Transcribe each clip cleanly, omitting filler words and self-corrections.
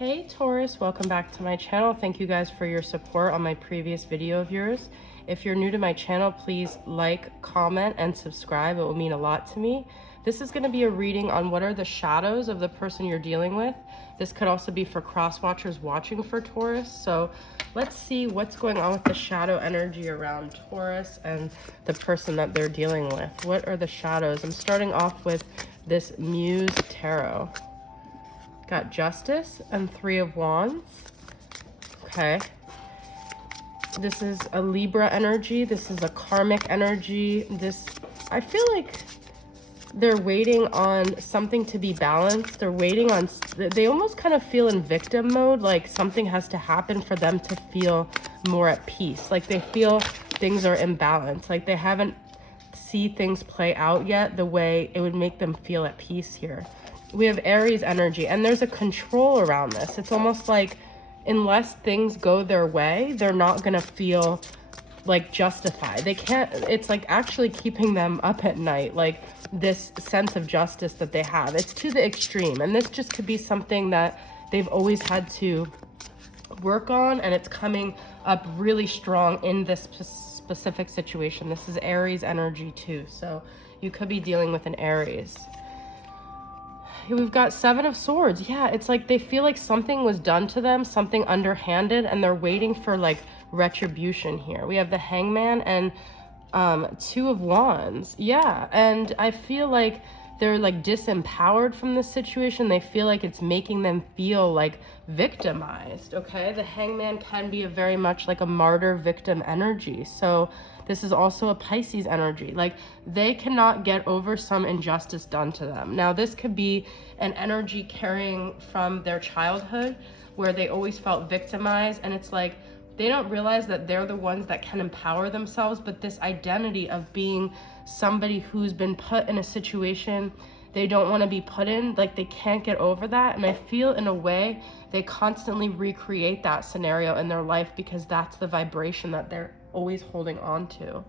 Hey Taurus, welcome back to my channel. Thank you guys for your support on my previous video of yours. If you're new to my channel, please like, comment, and subscribe. It will mean a lot to me. This is going to be a reading on what are the shadows of the person you're dealing with. This could also be for cross watchers watching for Taurus. So let's see what's going on with the shadow energy around Taurus and the person that they're dealing with. What are the shadows? I'm starting off with this Muse Tarot. Got Justice and Three of Wands. Okay. This is a Libra energy. This is a karmic energy. I feel like they're waiting on something to be balanced. They're waiting on, they almost kind of feel in victim mode, like something has to happen for them to feel more at peace. Like they feel things are imbalanced. Like they haven't see things play out yet the way it would make them feel at peace here. We have Aries energy, and there's a control around this. It's almost like unless things go their way, they're not going to feel like justified. They can't, it's like actually keeping them up at night, like this sense of justice that they have. It's to the extreme, and this just could be something that they've always had to work on, and it's coming up really strong in this specific situation. This is Aries energy too, so you could be dealing with an Aries. We've got Seven of Swords. Yeah, it's like they feel like something was done to them, something underhanded, and they're waiting for like retribution here. We have the Hangman and Two of Wands. Yeah, and I feel like they're like disempowered from this situation. They feel like it's making them feel like victimized, okay? The Hangman can be a very much like a martyr victim energy. So this is also a Pisces energy. Like they cannot get over some injustice done to them. Now this could be an energy carrying from their childhood where they always felt victimized, and it's like they don't realize that they're the ones that can empower themselves, but this identity of being somebody who's been put in a situation they don't want to be put in, like they can't get over that. And I feel in a way they constantly recreate that scenario in their life because that's the vibration that they're always holding on to.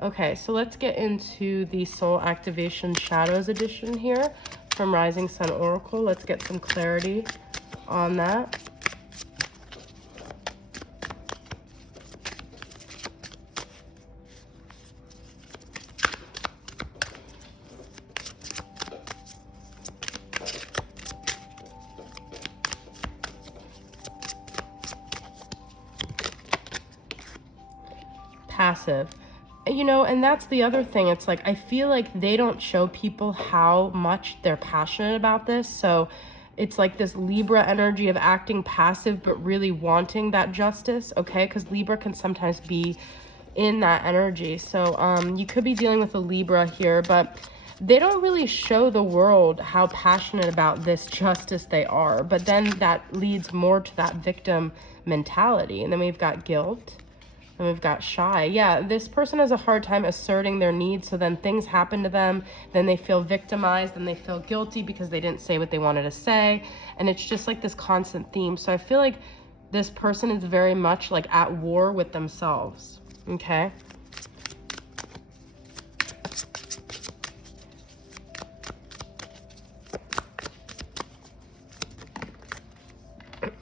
Okay, so let's get into the Soul Activation Shadows edition here from Rising Sun Oracle. Let's get some clarity on that. Passive, you know, and that's the other thing. It's like I feel like they don't show people how much they're passionate about this. So it's like this Libra energy of acting passive but really wanting that justice, okay? Because Libra can sometimes be in that energy. So you could be dealing with a Libra here, but they don't really show the world how passionate about this justice they are. But then that leads more to that victim mentality. And then we've got guilt. And we've got shy. Yeah, this person has a hard time asserting their needs, so then things happen to them, then they feel victimized, then they feel guilty because they didn't say what they wanted to say, and it's just like this constant theme. So I feel like this person is very much like at war with themselves, okay?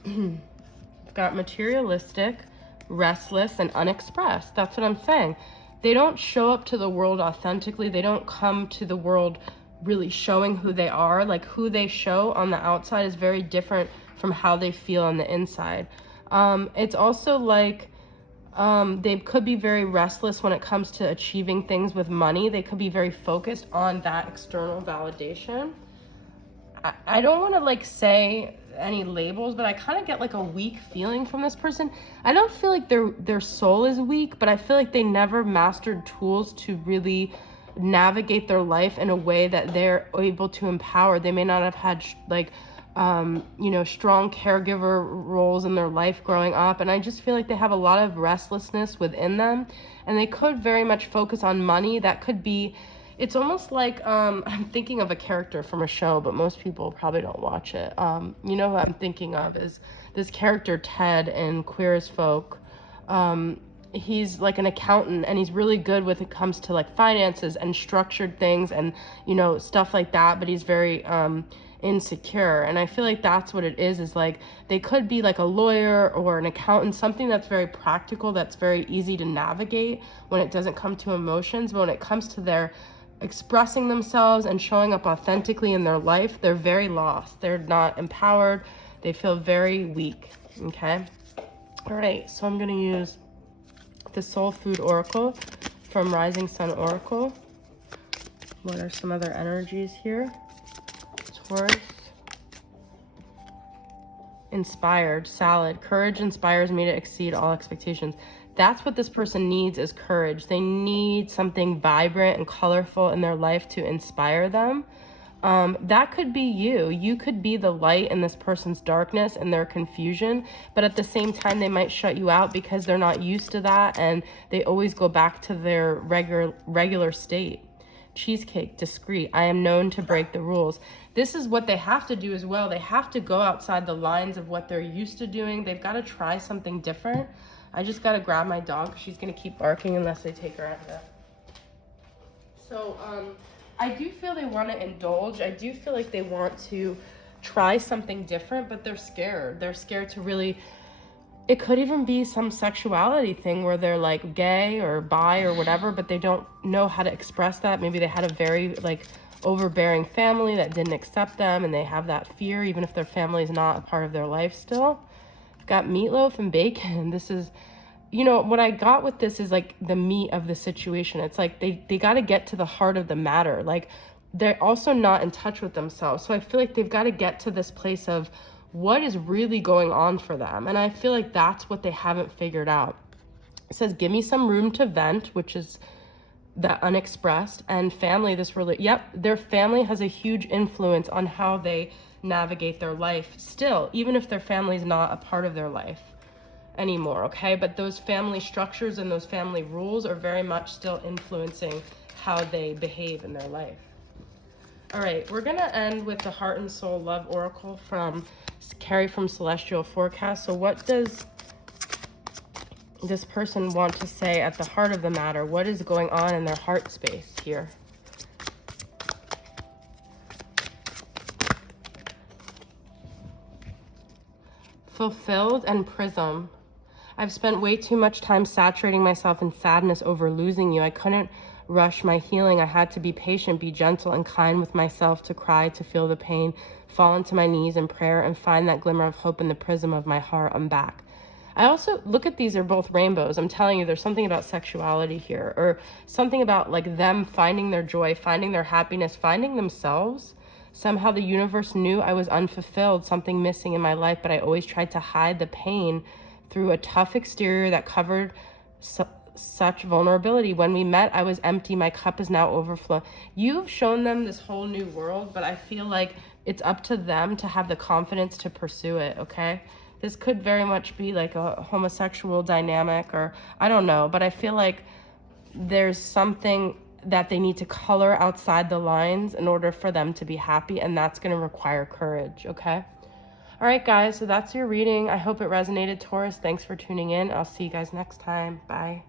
We've got materialistic, restless, and unexpressed. That's what I'm saying. They don't show up to the world authentically. They don't come to the world really showing who they are. Like who they show on the outside is very different from how they feel on the inside. It's also like they could be very restless when it comes to achieving things with money. They could be very focused on that external validation. I don't want to like say any labels, but I kind of get like a weak feeling from this person. I don't feel like their soul is weak, but I feel like they never mastered tools to really navigate their life in a way that they're able to empower. They may not have had like you know, strong caregiver roles in their life growing up, and I just feel like they have a lot of restlessness within them, and they could very much focus on money. That could be, it's almost like, I'm thinking of a character from a show, but most people probably don't watch it. You know who I'm thinking of is this character, Ted, in Queer as Folk. He's like an accountant, and he's really good when it comes to like finances and structured things and, you know, stuff like that. But he's very insecure. And I feel like that's what it is like they could be like a lawyer or an accountant, something that's very practical, that's very easy to navigate when it doesn't come to emotions. But when it comes to their expressing themselves and showing up authentically in their life, they're very lost. They're not empowered. They feel very weak. Okay. All right. So I'm going to use the Soul Food Oracle from Rising Sun Oracle. What are some other energies here? Taurus. Inspired, salad. Courage inspires me to exceed all expectations. That's what this person needs, is courage. They need something vibrant and colorful in their life to inspire them. That could be you. You could be the light in this person's darkness and their confusion, but at the same time, they might shut you out because they're not used to that and they always go back to their regular state. Cheesecake, discreet. I am known to break the rules. This is what they have to do as well. They have to go outside the lines of what they're used to doing. They've got to try something different. I just got to grab my dog. She's going to keep barking unless I take her out of that. So, I do feel they want to indulge. I do feel like they want to try something different, but they're scared. They're scared to really, it could even be some sexuality thing where they're like gay or bi or whatever, but they don't know how to express that. Maybe they had a very like overbearing family that didn't accept them and they have that fear, even if their family is not a part of their life still. Got meatloaf and bacon. This is, you know, what I got with this is like the meat of the situation. It's like they got to get to the heart of the matter. Like they're also not in touch with themselves. So I feel like they've got to get to this place of what is really going on for them. And I feel like that's what they haven't figured out. It says, give me some room to vent, which is the unexpressed, and family. Their family has a huge influence on how they navigate their life still, even if their family is not a part of their life anymore, okay? But those family structures and those family rules are very much still influencing how they behave in their life. All right, we're gonna end with the Heart and Soul Love Oracle from Carrie from Celestial Forecast. So what does this person want to say at the heart of the matter? What is going on in their heart space here? Fulfilled and Prism. I've spent way too much time saturating myself in sadness over losing you. I couldn't rush my healing. I had to be patient, be gentle and kind with myself, to cry, to feel the pain, fall into my knees in prayer and find that glimmer of hope in the prism of my heart. I'm back. I also look at these are both rainbows. I'm telling you, there's something about sexuality here, or something about like them finding their joy, finding their happiness, finding themselves. Somehow the universe knew I was unfulfilled, something missing in my life, but I always tried to hide the pain through a tough exterior that covered such vulnerability. When we met, I was empty. My cup is now overflowing. You've shown them this whole new world, but I feel like it's up to them to have the confidence to pursue it, okay? This could very much be like a homosexual dynamic, or I don't know, but I feel like there's something that they need to color outside the lines in order for them to be happy, and that's going to require courage, okay? All right, guys, so that's your reading. I hope it resonated, Taurus. Thanks for tuning in. I'll see you guys next time. Bye.